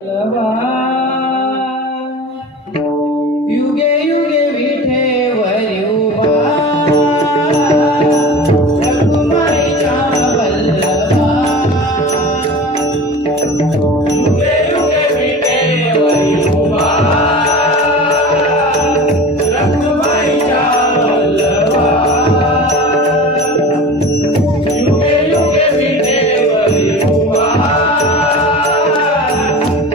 युगे युगे विठेवरी उभा रखुमाईचा वल्लभा युगे युगे विठेवरी उभा रखुमाईचा वल्लभा युगे युगे विठेवरी उभा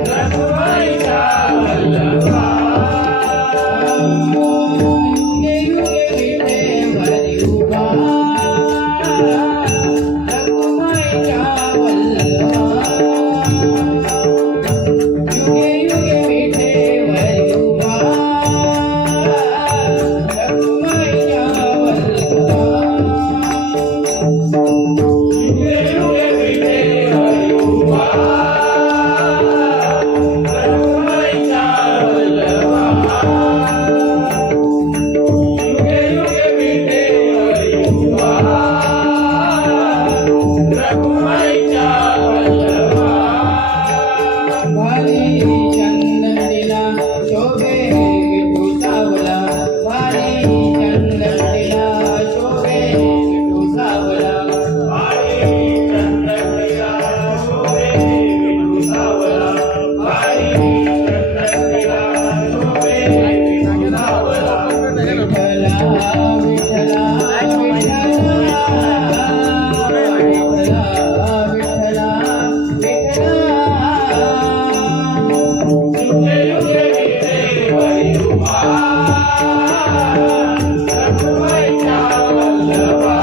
रखुमाईचा वल्लभा युगे युगे विठेवरी उभा रखुमाईचा वल्लभा युगे युगे विठेवरी उभा रखुमाईचा वल्लभा युगे युगे विठेवरी उभा रखुमाईचा वल्लभा युगे युगे विठेवरी उभा रखुमाईचा वल्लभा भारी चंदन दिला शोभे विठू सावला भारी चंदन दिला शोभे विठू सावला भारी चंदन दिला शोभे विठू सावला भारी चंदन दिला शोभे विठू सावला विठ्ठला विठ्ठला विठ्ठला विठ्ठला विठ्ठला युगे युगे विठेवरी उभा रखुमाईचा वल्लभा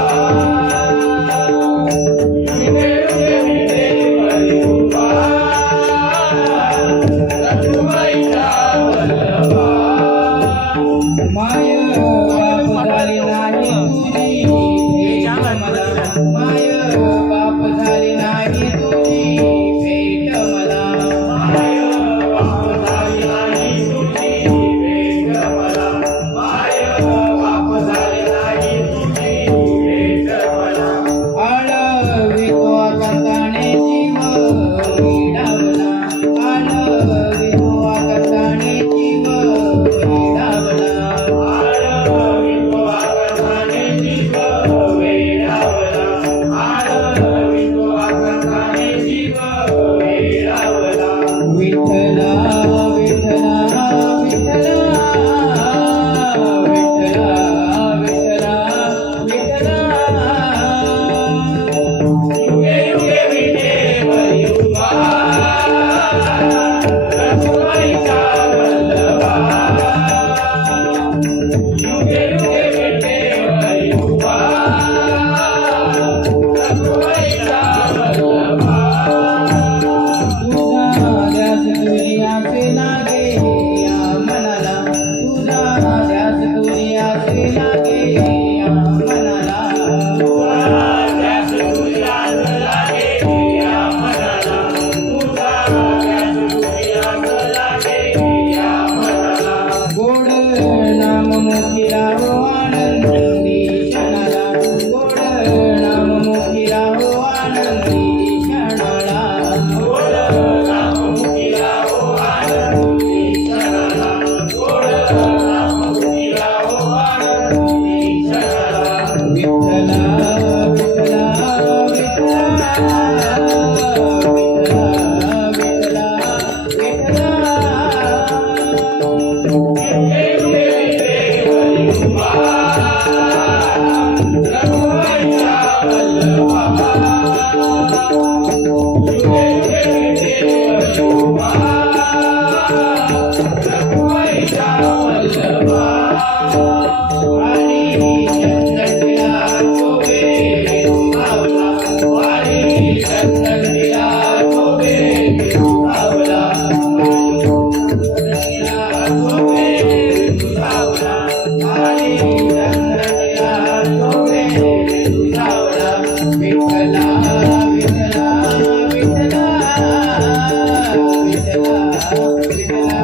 युगे युगे विठेवरी उभा रखुमाईचा वल्लभा माय बाप झाली नाही तुझी भेट मला माय बाप झाली नाही तुझी भेट मला माय बाप झाली नाही तुझी भेट मला आळवितो आकांताने जीव विडावला आळवितो आकांताने जीव विडावला आळवितो आकांताने जीव वेडावला आळवितो आकांताने जीव वेडावला विठ्ठला विठ्ठला विठ्ठला विठ्ठला विठ्ठला विठ्ठला युगे युगे विठेवरी उभा रखुमाईचा वल्लभा युगे युगे विठेवरी उभा रखुमाईचा वल्लभा तुझा ध्यास तुझी आसे लागे या मनाला तुझा ध्यास तुझी आसे लागे या मनाला तुझा ध्यास तुझी आसे लागे या मनाला तुझा ध्यास तुझी आसे लागे या मनाला गोड नाम मुखी राहो आनंदी क्षणाला गोड नाम मुखी राहो आनंदी क्षणाला गोड नाम मुखी राहो आनंदी क्षणाला गोड नाम मुखी राहो आनंदी क्षणाला विठ्ठला विठ्ठला विठ्ठला विठ्ठला विठ्ठला युगे युगे विठेवरी उभा रखुमाईचा वल्लभा युगे युगे विठेवरी उभा रखुमाईचा वल्लभा वारी चंदन दिला शोभे विठू सावला वारी चंदन दिला शोभे विठू सावला शोभे विठू सावला वारी चंदन दिला शोभे विठू सावला विठ्ठला विठ्ठला विठ्ठला विठ्ठला विठ्ठला